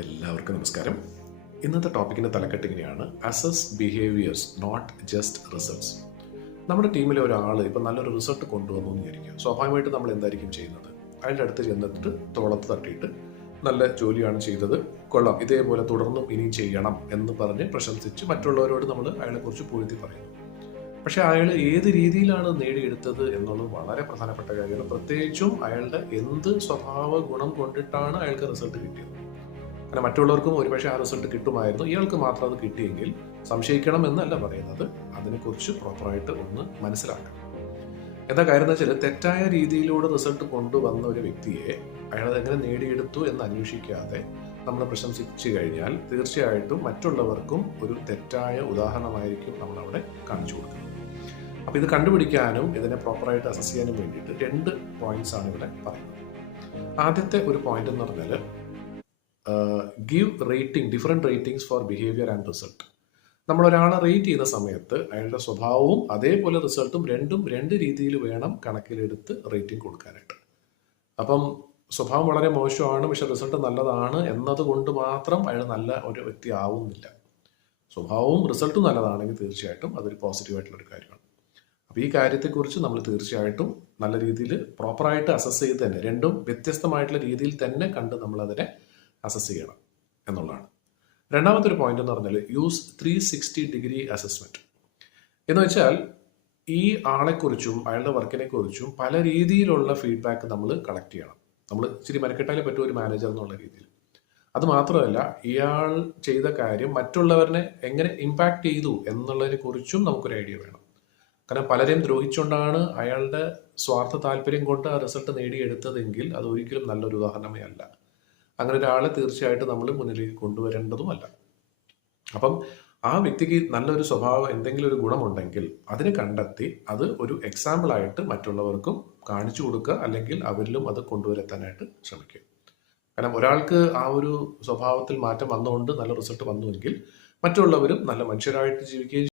എല്ലാവർക്കും നമസ്കാരം. ഇന്നത്തെ ടോപ്പിക്കിൻ്റെ തലക്കെട്ട് ഇങ്ങനെയാണ്: assess behaviours, not just results. നമ്മുടെ ടീമിലെ ഒരാൾ ഇപ്പം നല്ലൊരു റിസൾട്ട് കൊണ്ടുവന്നു എന്ന് വിചാരിക്കുക. സ്വാഭാവികമായിട്ട് നമ്മൾ എന്തായിരിക്കും ചെയ്യുന്നത്? അയാളുടെ അടുത്ത് ചെന്നിട്ട് തോളത്ത് തട്ടിയിട്ട് നല്ല ജോലിയാണ് ചെയ്തത്, കൊള്ളാം, ഇതേപോലെ തുടർന്നും ഇനിയും ചെയ്യണം എന്ന് പറഞ്ഞ് പ്രശംസിച്ച് മറ്റുള്ളവരോട് നമ്മൾ അയാളെക്കുറിച്ച് പുകഴ്ത്തി പറയുന്നു. പക്ഷേ അയാൾ ഏത് രീതിയിലാണ് നേടിയെടുത്തത് എന്നുള്ളത് വളരെ പ്രധാനപ്പെട്ട കാര്യമാണ്. പ്രത്യേകിച്ചും അയാളുടെ എന്ത് സ്വഭാവ ഗുണം കൊണ്ടിട്ടാണ് അയാൾക്ക് റിസൾട്ട് കിട്ടിയത്. അങ്ങനെ മറ്റുള്ളവർക്കും ഒരുപക്ഷെ ആ റിസൾട്ട് കിട്ടുമായിരുന്നു, ഇയാൾക്ക് മാത്രം അത് കിട്ടിയെങ്കിൽ സംശയിക്കണം എന്നല്ല പറയുന്നത്, അതിനെക്കുറിച്ച് പ്രോപ്പറായിട്ട് ഒന്ന് മനസ്സിലാക്കണം. എന്താ കാര്യം എന്ന് വെച്ചാൽ, തെറ്റായ രീതിയിലൂടെ റിസൾട്ട് കൊണ്ടുവന്ന ഒരു വ്യക്തിയെ അയാൾ എങ്ങനെ നേടിയെടുത്തു എന്ന് അന്വേഷിക്കാതെ നമ്മൾ പ്രശംസിച്ചു കഴിഞ്ഞാൽ തീർച്ചയായിട്ടും മറ്റുള്ളവർക്കും ഒരു തെറ്റായ ഉദാഹരണമായിരിക്കും നമ്മളവിടെ കാണിച്ചു കൊടുക്കുന്നത്. അപ്പോൾ ഇത് കണ്ടുപിടിക്കാനും ഇതിനെ പ്രോപ്പറായിട്ട് അസസ് ചെയ്യാനും വേണ്ടിയിട്ട് 2 പോയിന്റ്സ് ആണ് ഇവിടെ പറയുന്നത്. ആദ്യത്തെ ഒരു പോയിന്റ് എന്ന് പറഞ്ഞാൽ, give rating, different ratings four behaviour and result. നമ്മൾ ഒരാളെ റേറ്റ് ചെയ്യുന്ന സമയത്ത് അയാളുടെ സ്വഭാവവും അതേപോലെ റിസൾട്ടും രണ്ടും 2 രീതിയിൽ വേണം കണക്കിലെടുത്ത് റേറ്റിംഗ് കൊടുക്കാനായിട്ട്. അപ്പം സ്വഭാവം വളരെ മോശമാണ് പക്ഷെ റിസൾട്ട് നല്ലതാണ് എന്നതുകൊണ്ട് മാത്രം അയാൾ നല്ല ഒരു വ്യക്തി ആവുന്നില്ല. സ്വഭാവവും റിസൾട്ടും നല്ലതാണെങ്കിൽ തീർച്ചയായിട്ടും അതൊരു പോസിറ്റീവായിട്ടുള്ളൊരു കാര്യമാണ്. അപ്പോൾ ഈ കാര്യത്തെക്കുറിച്ച് നമ്മൾ തീർച്ചയായിട്ടും നല്ല രീതിയിൽ പ്രോപ്പറായിട്ട് അസസ് ചെയ്ത് തന്നെ, രണ്ടും വ്യത്യസ്തമായിട്ടുള്ള രീതിയിൽ തന്നെ കണ്ട് നമ്മളതിനെ അസസ് ചെയ്യണം എന്നുള്ളതാണ്. രണ്ടാമത്തെ ഒരു പോയിന്റ് എന്ന് പറഞ്ഞാൽ, യൂസ് 360 ഡിഗ്രി അസസ്മെന്റ്. എന്ന് വെച്ചാൽ ഈ ആളെക്കുറിച്ചും അയാളുടെ വർക്കിനെ കുറിച്ചും പല രീതിയിലുള്ള ഫീഡ്ബാക്ക് നമ്മൾ കളക്ട് ചെയ്യണം. നമ്മൾ ഇച്ചിരി മെനക്കെട്ടാലേ പറ്റും ഒരു മാനേജർ എന്നുള്ള രീതിയിൽ. അത് മാത്രമല്ല, ഇയാൾ ചെയ്ത കാര്യം മറ്റുള്ളവരെ എങ്ങനെ ഇമ്പാക്ട് ചെയ്തു എന്നുള്ളതിനെ കുറിച്ചും നമുക്കൊരു ഐഡിയ വേണം. കാരണം പലരെയും ദ്രോഹിച്ചുകൊണ്ടാണ് അയാളുടെ സ്വാർത്ഥ താല്പര്യം കൊണ്ട് ആ റിസൾട്ട് നേടിയെടുത്തതെങ്കിൽ അത് ഒരിക്കലും നല്ലൊരു ഉദാഹരണമേ അല്ല. അങ്ങനെ ഒരാളെ തീർച്ചയായിട്ടും നമ്മൾ മുന്നിലേക്ക് കൊണ്ടുവരേണ്ടതുമല്ല. അപ്പം ആ വ്യക്തിക്ക് നല്ലൊരു സ്വഭാവം, എന്തെങ്കിലും ഒരു ഗുണമുണ്ടെങ്കിൽ അതിനെ കണ്ടെത്തി അത് ഒരു എക്സാമ്പിളായിട്ട് മറ്റുള്ളവർക്കും കാണിച്ചു കൊടുക്കുക, അല്ലെങ്കിൽ അവരിലും അത് കൊണ്ടുവരുത്താനായിട്ട് ശ്രമിക്കുക. കാരണം ഒരാൾക്ക് ആ ഒരു സ്വഭാവത്തിൽ മാറ്റം വന്നുകൊണ്ട് നല്ല റിസൾട്ട് വന്നുവെങ്കിൽ മറ്റുള്ളവരും നല്ല മനുഷ്യരായിട്ട് ജീവിക്കുകയും